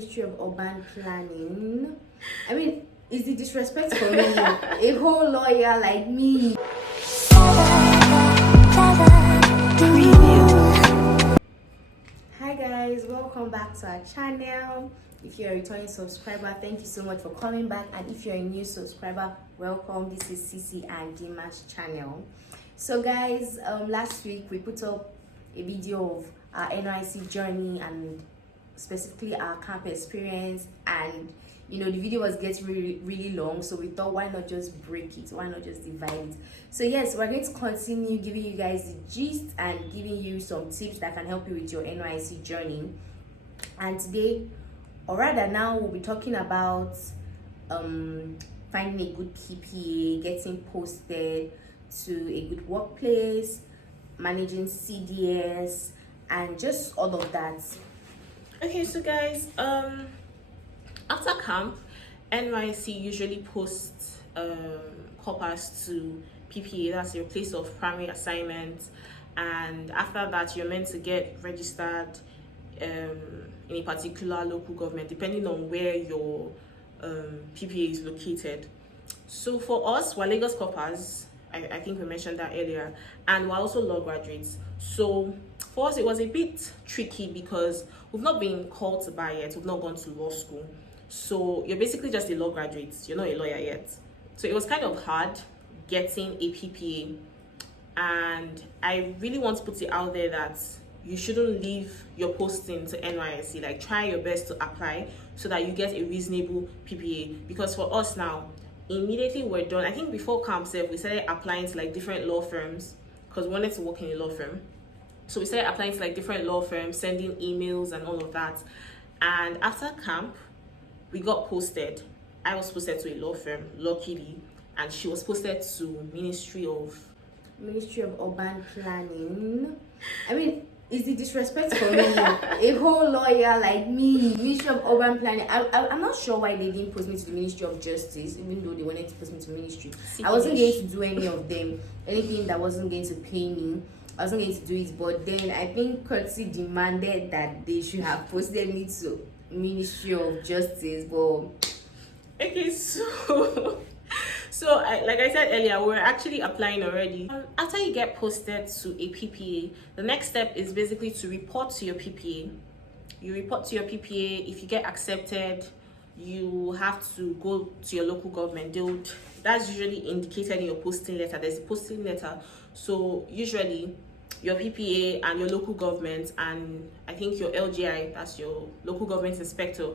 Ministry of Urban Planning. I mean, is the disrespect for me? A whole lawyer like me. Hi guys, welcome back to our channel. If you're a returning subscriber, thank you so much for coming back, and if you're a new subscriber, welcome. This is Cici and Dima's channel. So guys, last week we put up a video of our Nysc journey and specifically our camp experience, and the video was getting really long, so we thought, why not just break it, why not just divide it? So yes, we're going to continue giving you guys the gist and giving you some tips that can help you with your Nysc journey. And today, or rather now, we'll be talking about finding a good PPA, getting posted to a good workplace, managing CDS, and just all of that. Okay, so guys, after camp, Nysc usually posts Corpers to PPA, that's your place of primary assignment, and after that you're meant to get registered in a particular local government depending on where your PPA is located. So for us, we're Lagos Corpers, I think we mentioned that earlier, and we're also law graduates. So for us it was a bit tricky because we've not been called to bar yet, we've not gone to law school, so you're basically just a law graduate, you're not a lawyer yet. So it was kind of hard getting a PPA, and I really want to put it out there that you shouldn't leave your posting to Nysc. Like, try your best to apply so that you get a reasonable PPA, because for us now, immediately we're done, I think before camp we started applying to like different law firms because we wanted to work in a law firm. So we started applying to like different law firms, sending emails and all of that. And after camp, we got posted. I was posted to a law firm, luckily, and she was posted to Ministry of Urban Planning. I mean, is the disrespect for me? A whole lawyer like me, Ministry of Urban Planning. I'm not sure why they didn't post me to the Ministry of Justice, even though they wanted to post me to ministry. I wasn't going to do any of them, anything that wasn't going to pay me. I wasn't going to do it, but then I think courtesy demanded that they should have posted me to Ministry of Justice. But okay, so like I said earlier, we're actually applying already. After you get posted to a PPA, the next step is basically to report to your PPA. You report to your PPA. If you get accepted, you have to go to your local government. That's usually indicated in your posting letter. There's a posting letter. So usually your PPA and your local government, and I think your LGI, that's your local government inspector,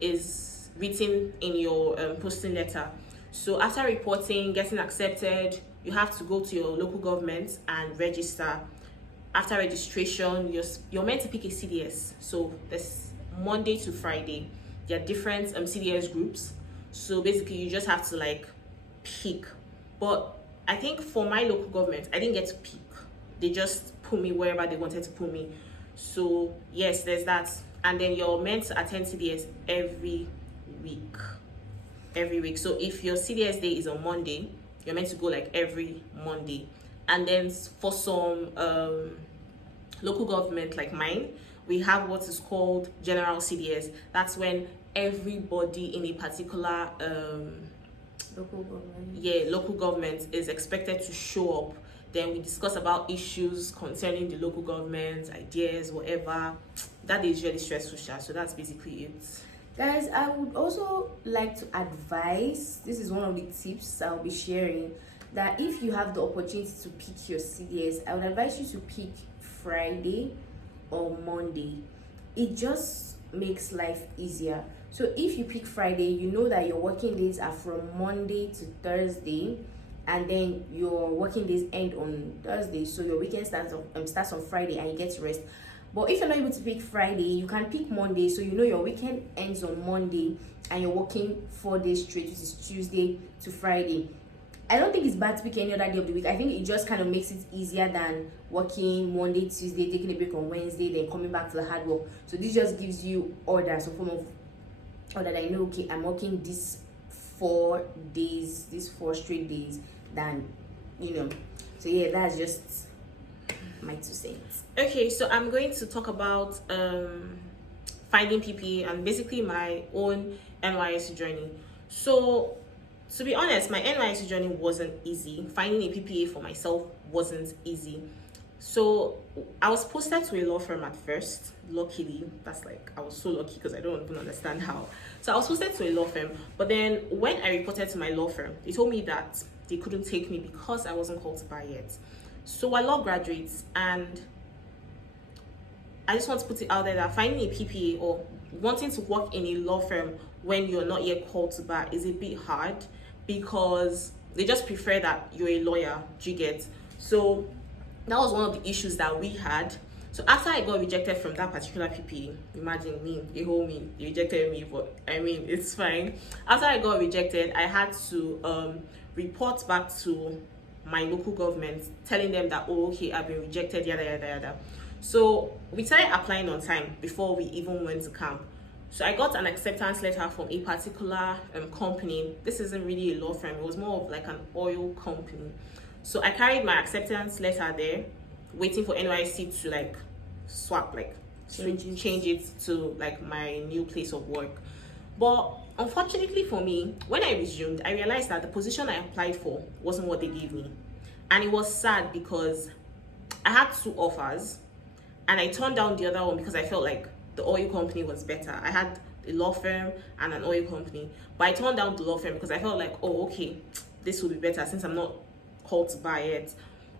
is written in your posting letter. So after reporting, getting accepted, you have to go to your local government and register. After registration, you're meant to pick a CDS. So there's Monday to Friday. There are different CDS groups. So basically you just have to like pick. But I think for my local government, I didn't get to pick. They just put me wherever they wanted to put me. So yes, there's that. And then you're meant to attend CDS every week. So if your CDS day is on Monday, you're meant to go like every Monday. And then for some local government like mine, we have what is called general CDS. That's when everybody in a particular local government is expected to show up. Then we discuss about issues concerning the local government, ideas, whatever. That is really stressful, so that's basically it. Guys, I would also like to advise, this is one of the tips I'll be sharing, that if you have the opportunity to pick your CDS, I would advise you to pick Friday or Monday. It just makes life easier. So if you pick Friday, you know that your working days are from Monday to Thursday, and then your working days end on Thursday, so your weekend starts on Friday and you get to rest. But if you're not able to pick Friday, you can pick Monday, so you know your weekend ends on Monday and you're working 4 days straight, which is Tuesday to Friday. I don't think it's bad to pick any other day of the week. I think it just kind of makes it easier than working Monday, Tuesday, taking a break on Wednesday, then coming back to the hard work. So this just gives you order, some form of order that I know, okay, I'm working these 4 days, these 4 straight days, than So yeah, that's just my 2 cents. Okay, so I'm going to talk about finding PPA and basically my own NYSC journey. So to be honest, my NYSC journey wasn't easy. Finding a PPA for myself wasn't easy. So I was posted to a law firm at first. Luckily, that's like, I was so lucky because I don't even understand how. So I was posted to a law firm, but then when I reported to my law firm, they told me that they couldn't take me because I wasn't called to bar yet. So we're law graduates, and I just want to put it out there that finding a PPA or wanting to work in a law firm when you're not yet called to bar is a bit hard, because they just prefer that you're a lawyer. Do you get? So that was one of the issues that we had. So after I got rejected from that particular PPA, imagine me, they hold me, they rejected me, but I mean, it's fine. After I got rejected, I had to report back to my local government, telling them that, oh, okay, I've been rejected, yada, yada, yada. So we started applying on time before we even went to camp. So I got an acceptance letter from a particular company. This isn't really a law firm, it was more of like an oil company. So I carried my acceptance letter there, waiting for NYSC to like swap, like change it to like my new place of work. But unfortunately for me, when I resumed, I realized that the position I applied for wasn't what they gave me. And it was sad because I had 2 offers and I turned down the other one because I felt like the oil company was better. I had a law firm and an oil company, but I turned down the law firm because I felt like, oh, okay, this will be better since I'm not called to bar yet.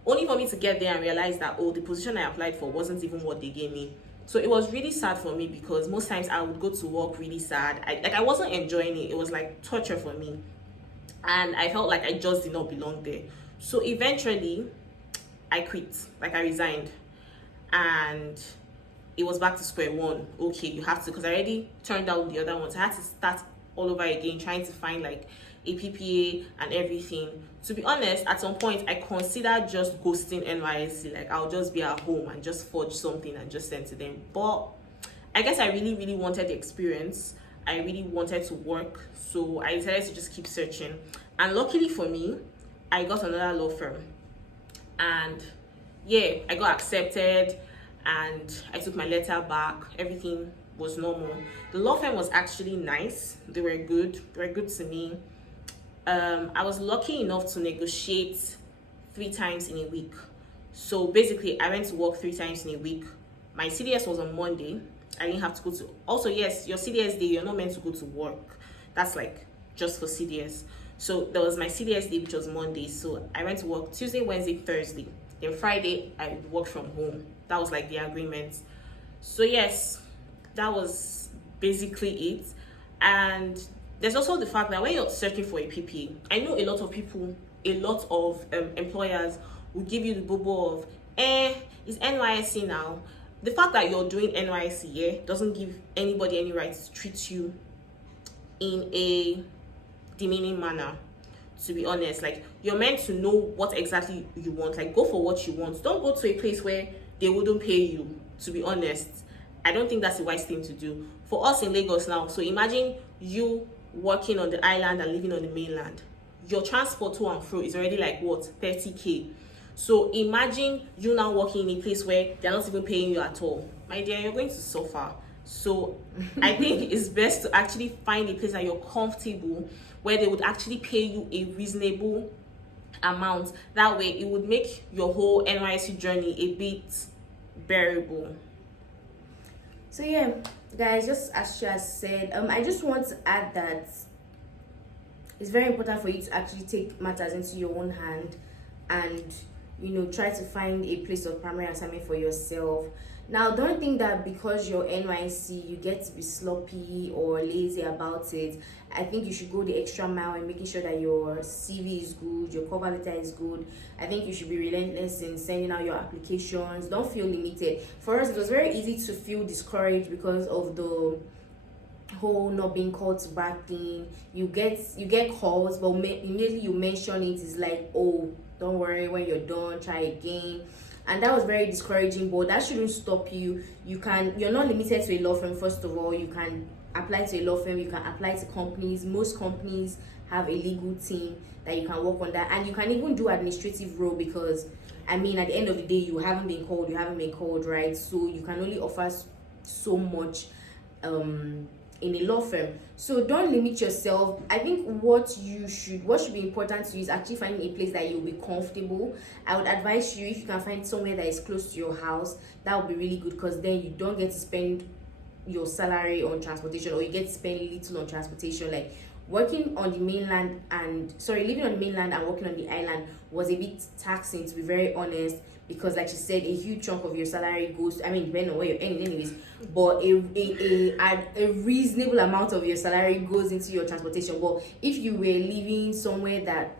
Only for me to get there and realize that, oh, the position I applied for wasn't even what they gave me. So it was really sad for me because most times I would go to work really sad. I wasn't enjoying it. It was like torture for me. And I felt like I just did not belong there. So eventually, I quit. Like, I resigned. And it was back to square one. Okay, you have to, because I already turned down the other ones. I had to start all over again, trying to find like a PPA and everything. To be honest, at some point I considered just ghosting NYSC, like I'll just be at home and just forge something and just send to them. But I guess I really wanted the experience. I really wanted to work, so I decided to just keep searching. And luckily for me, I got another law firm, and yeah, I got accepted and I took my letter back. Everything was normal. The law firm was actually nice. They were good to me. I was lucky enough to negotiate 3 times in a week. So basically, I went to work 3 times in a week. My CDS was on Monday. I didn't have to go to. Also, yes, your CDS day, you're not meant to go to work. That's like just for CDS. So there was my CDS day, which was Monday. So I went to work Tuesday, Wednesday, Thursday. Then Friday, I worked from home. That was like the agreement. So yes, that was basically it. And there's also the fact that when you're searching for a PPA, I know a lot of people, a lot of employers will give you the bubble of, it's NYSC now. The fact that you're doing NYSC, yeah, doesn't give anybody any right to treat you in a demeaning manner. To be honest, like, you're meant to know what exactly you want. Like, go for what you want. Don't go to a place where they wouldn't pay you. To be honest, I don't think that's a wise thing to do. For us in Lagos now, so imagine you working on the island and living on the mainland. Your transport to and fro is already like what, 30k. So imagine you now working in a place where they're not even paying you at all. My dear, you're going to suffer. So I think it's best to actually find a place that you're comfortable, where they would actually pay you a reasonable amount. That way it would make your whole NYSC journey a bit bearable. So yeah, guys, just as she has said, I just want to add that it's very important for you to actually take matters into your own hand and, you know, try to find a place of primary assignment for yourself. Now, don't think that because you're NYC, you get to be sloppy or lazy about it. I think you should go the extra mile in making sure that your CV is good, your cover letter is good. I think you should be relentless in sending out your applications. Don't feel limited. For us, it was very easy to feel discouraged because of the whole not being called to back thing. You get calls, but immediately you mention it, is like, oh, don't worry, when you're done, try again. And that was very discouraging, but that shouldn't stop you. You're not limited to a law firm. First of all, you can apply to a law firm, you can apply to companies. Most companies have a legal team that you can work on that, and you can even do administrative role, because I mean, at the end of the day, you haven't been called, right? So you can only offer so much. in a law firm. So don't limit yourself. I think what should be important to you is actually finding a place that you'll be comfortable. I would advise you, if you can find somewhere that is close to your house, that would be really good, because then you don't get to spend your salary on transportation, or you get to spend little on transportation. Like working on the mainland and living on the mainland and working on the island was a bit taxing, to be very honest, because like she said, a huge chunk of your salary goes, I mean, depending on where you're earning anyways, but a reasonable amount of your salary goes into your transportation. But if you were living somewhere that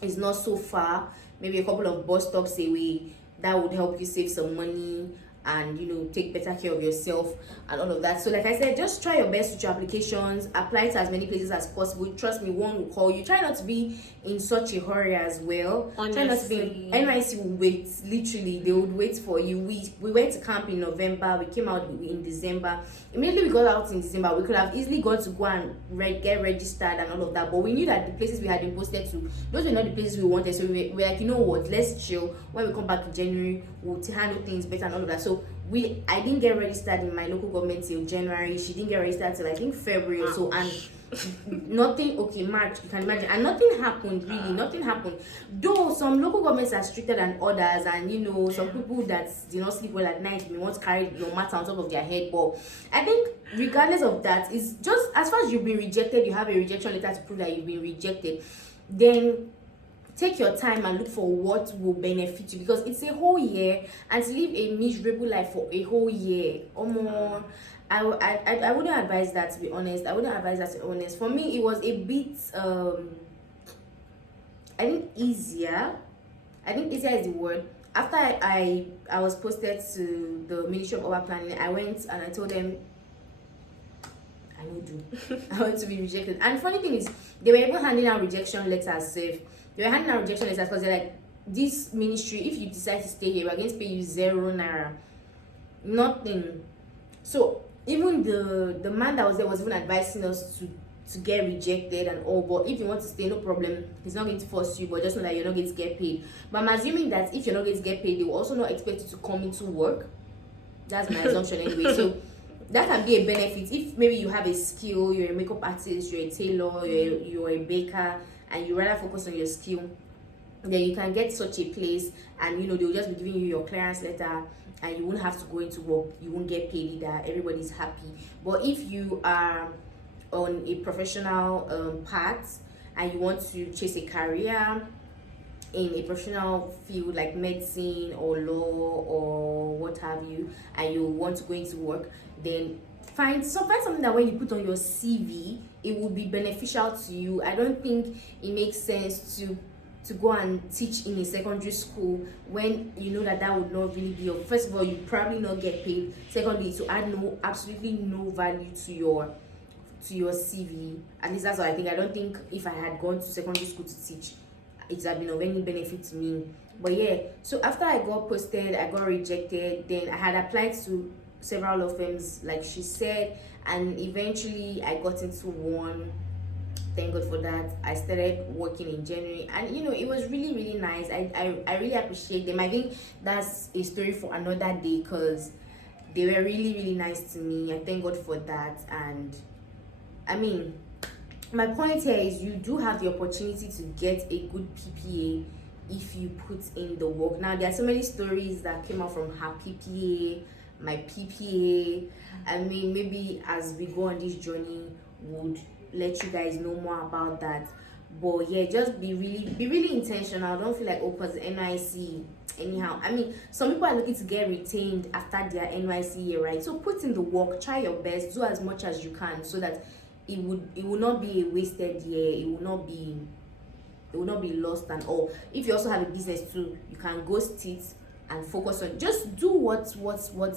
is not so far, maybe a couple of bus stops away, that would help you save some money and take better care of yourself and all of that. So like I said, just try your best with your applications, apply to as many places as possible. Trust me, one will call you. Try not to be in such a hurry as well. Honestly. Try not to be NYC will wait. Literally, they would wait for you. We went to camp in November, we came out in December. Immediately we got out in December, we could have easily gone to go and get registered and all of that, but we knew that the places we had been posted to, those were not the places we wanted. So we were like, you know what, let's chill. When we come back in January, we'll handle things better and all of that. So I didn't get registered in my local government till January. She didn't get registered till I think February or so, and nothing. Okay, March, you can imagine, and nothing happened. Really, nothing happened. Though some local governments are stricter than others, and some people that do not sleep well at night may want to carry your matter on top of their head. But I think regardless of that, it's just as far as you've been rejected, you have a rejection letter to prove that you've been rejected. Then take your time and look for what will benefit you, because it's a whole year, and to live a miserable life for a whole year or more, I wouldn't advise that, to be honest. For me, it was a bit I think easier is the word. After I was posted to the Ministry of Urban Planning, I went and I told them I want to be rejected. And funny thing is, they were even handing out rejection letters safe. They were handing out rejection letters because they're like, this ministry, if you decide to stay here, we're going to pay you 0 naira. Nothing. So even the man that was there was even advising us to get rejected and all, but if you want to stay, no problem, he's not going to force you, but just know that you're not going to get paid. But I'm assuming that if you're not going to get paid, they will also not expect you to come into work. That's my assumption anyway. So that can be a benefit. If maybe you have a skill, you're a makeup artist, you're a tailor, you're a baker, and you rather focus on your skill, then you can get such a place, and they'll just be giving you your clearance letter, and you won't have to go into work, you won't get paid either, everybody's happy. But if you are on a professional path and you want to chase a career in a professional field like medicine or law or what have you, and you want to go into work, then find something that when you put on your CV, it will be beneficial to you. I don't think it makes sense to go and teach in a secondary school when you know that would not really be of, first of all, you probably not get paid. Secondly, to add absolutely no value to your CV. At least that's what I think. I don't think if I had gone to secondary school to teach, it would have been of any benefit to me. But yeah, so after I got posted, I got rejected. Then I had applied to several law firms, like she said, and eventually I got into one. Thank God for that. I started working in January, and it was really, really nice. I really appreciate them. I think that's a story for another day, because they were really, really nice to me. I thank God for that. And I mean, my point here is, you do have the opportunity to get a good PPA if you put in the work. Now, there are so many stories that came out from her PPA, my PPA. I mean, maybe as we go on this journey, would let you guys know more about that. But yeah, just be really intentional. Don't feel like, oh, because NYC anyhow. I mean, some people are looking to get retained after their NYC year, right? So put in the work, try your best, do as much as you can, so that it will not be a wasted year. It will not be lost and all. If you also have a business too, you can ghost it and focus on, just do what's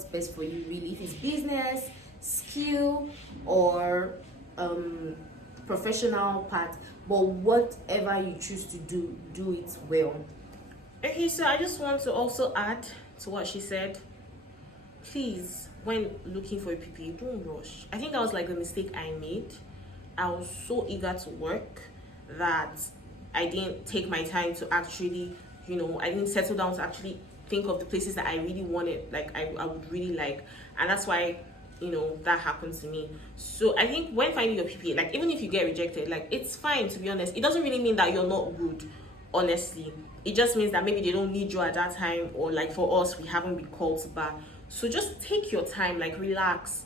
best for you, really. If it's business, skill, or professional part, but whatever you choose to do it well. Okay, so I just want to also add to what she said. Please, when looking for a PPA, don't rush. I think that was like the mistake I made. I was so eager to work that I didn't take my time to actually, I didn't settle down to actually think of the places that I really wanted, like I would really like. And that's why that happened to me. So I think when finding your PPA, like even if you get rejected, like it's fine, to be honest. It doesn't really mean that you're not good, honestly. It just means that maybe they don't need you at that time, or like for us, we haven't been called back. So just take your time, like relax.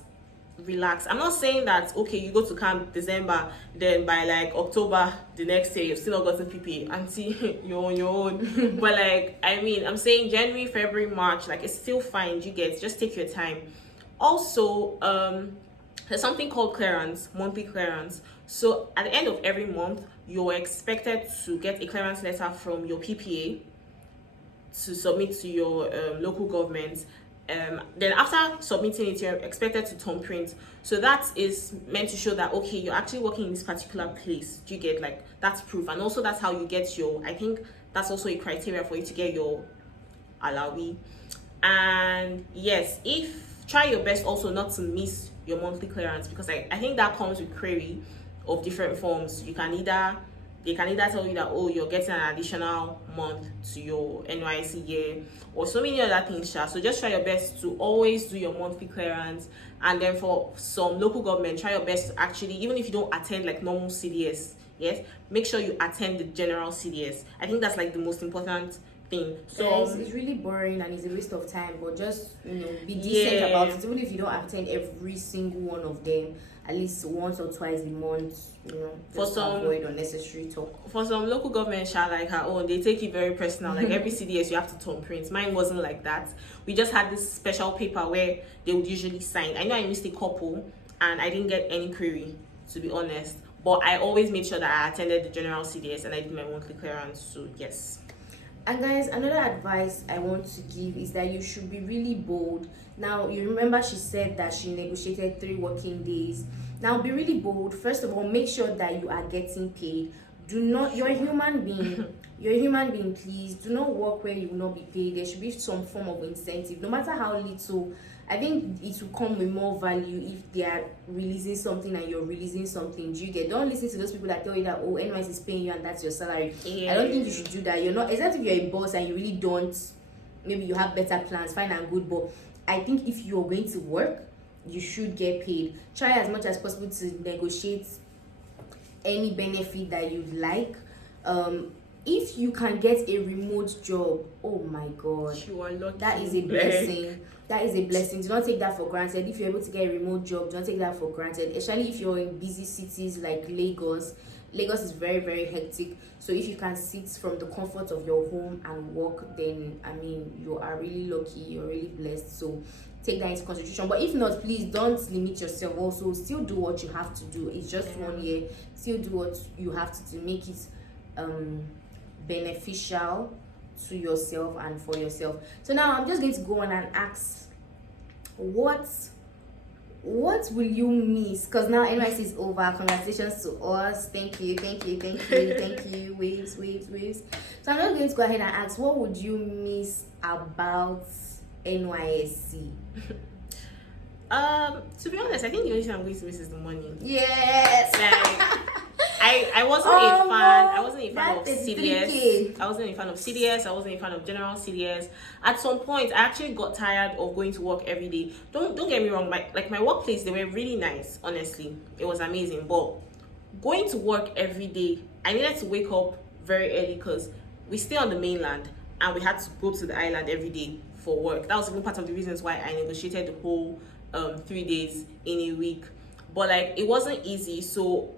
I'm not saying that okay, you go to camp December, then by like October the next year you've still not gotten PPA, auntie, you're on your own. But like, I mean, I'm saying January, February, March, like it's still fine. You get, just take your time. Also, there's something called clearance, monthly clearance. So at the end of every month, you're expected to get a clearance letter from your PPA to submit to your local government. Then after submitting it, you're expected to thumbprint. So that is meant to show that okay, you're actually working in this particular place. Do you get, like, that's proof? And also that's how you get your, I think that's also a criteria for you to get your alawi. And yes, try your best also not to miss your monthly clearance, because I think that comes with query of different forms. They can either tell you that, oh, you're getting an additional month to your NYSC year, or so many other things. So just try your best to always do your monthly clearance. And then for some local government, try your best to actually, even if you don't attend like normal CDS, yes, make sure you attend the general CDS. I think that's like the most important thing. So it's really boring and it's a waste of time, but just be decent about it. Even if you don't attend every single one of them, at least once or twice a month, for some, avoid unnecessary talk. For some local government, like her own, they take it very personal. Like every CDS you have to thumbprint. Mine wasn't like that. We just had this special paper where they would usually sign. I know I missed a couple and I didn't get any query, to be honest, but I always made sure that I attended the general CDS and I did my monthly clearance. So yes. And guys, another advice I want to give is that you should be really bold. Now, you remember she said that she negotiated 3 working days. Now, be really bold. First of all, make sure that you are getting paid. You're a human being. You're a human being, please. Do not work where you will not be paid. There should be some form of incentive, no matter how little. I think it will come with more value if they are releasing something and you're releasing something. Do you get? Don't listen to those people that tell you that, oh, NYS is paying you and that's your salary. I don't think you should do that. You're not, except if you're a boss and you really don't, maybe you have better plans, fine and good. But I think if you're going to work, you should get paid. Try as much as possible to negotiate any benefit that you'd like. If you can get a remote job, oh my god, you are lucky. That is a blessing. That is a blessing. Do not take that for granted. If you're able to get a remote job, don't take that for granted, especially if you're in busy cities like Lagos. Lagos is very, very hectic. So if you can sit from the comfort of your home and work, then I mean, you are really lucky, you're really blessed. So take that into consideration. But if not, please don't limit yourself. Also, still do what you have to do. It's just 1 year. Still do what you have to do. Make it beneficial to yourself and for yourself. So now I'm just going to go on and ask, what will you miss? Because now NYC is over. Congratulations to us. Thank you. Waves. So I'm just going to go ahead and ask, what would you miss about NYSC? To be honest, I think the only thing I'm going to miss is the money. Yes. Like, I wasn't a fan. I wasn't a fan of CDS. I wasn't a fan of CDS. I wasn't a fan of general CDS. At some point, I actually got tired of going to work every day. Don't get me wrong. My workplace, they were really nice. Honestly, it was amazing. But going to work every day, I needed to wake up very early because we stay on the mainland and we had to go to the island every day for work. That was even part of the reasons why I negotiated the whole 3 days in a week. But like, it wasn't easy. So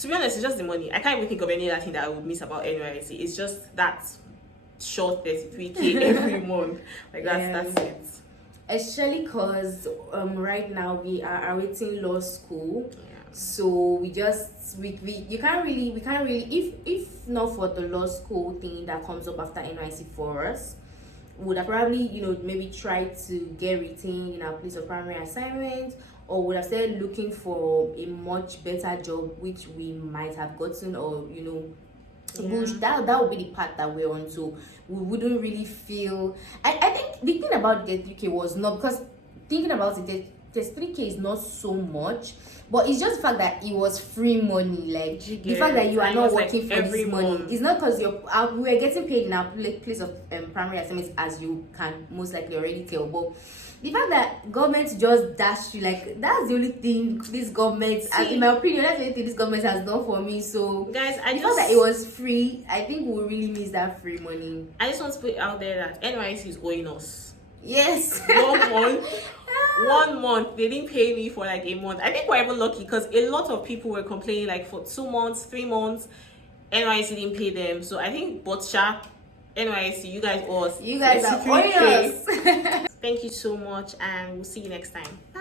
to be honest, it's just the money. I can't even think of any other thing that I would miss about NYC. It's just that short 33K every month. Like that's it. Especially because right now we are awaiting law school. Yeah. So we can't really if not for the law school thing that comes up after NYC for us, would have probably maybe try to get retained in our place of primary assignment, or would have started looking for a much better job, which we might have gotten, or that would be the path that we're on. So we wouldn't really feel. I think the thing about the 3K was not, because thinking about it, the 3K is not so much, but it's just the fact that it was free money. Like the fact that you are not working for this money. It's not because we were getting paid in our place of primary assignments, as you can most likely already tell. But The fact that government just dashed you, like, that's the only thing this government, See, in my opinion, that's the only thing this government has done for me. So guys, the fact that it was free, I think we'll really miss that free money. I just want to put it out there that NYC is owing us. Yes. 1 month. 1 month. They didn't pay me for like a month. I think we're even lucky because a lot of people were complaining like for 2 months, 3 months. NYC didn't pay them. So I think Botcha, NYC, you guys owe us. You guys are owing us. Thank you so much, and we'll see you next time. Bye.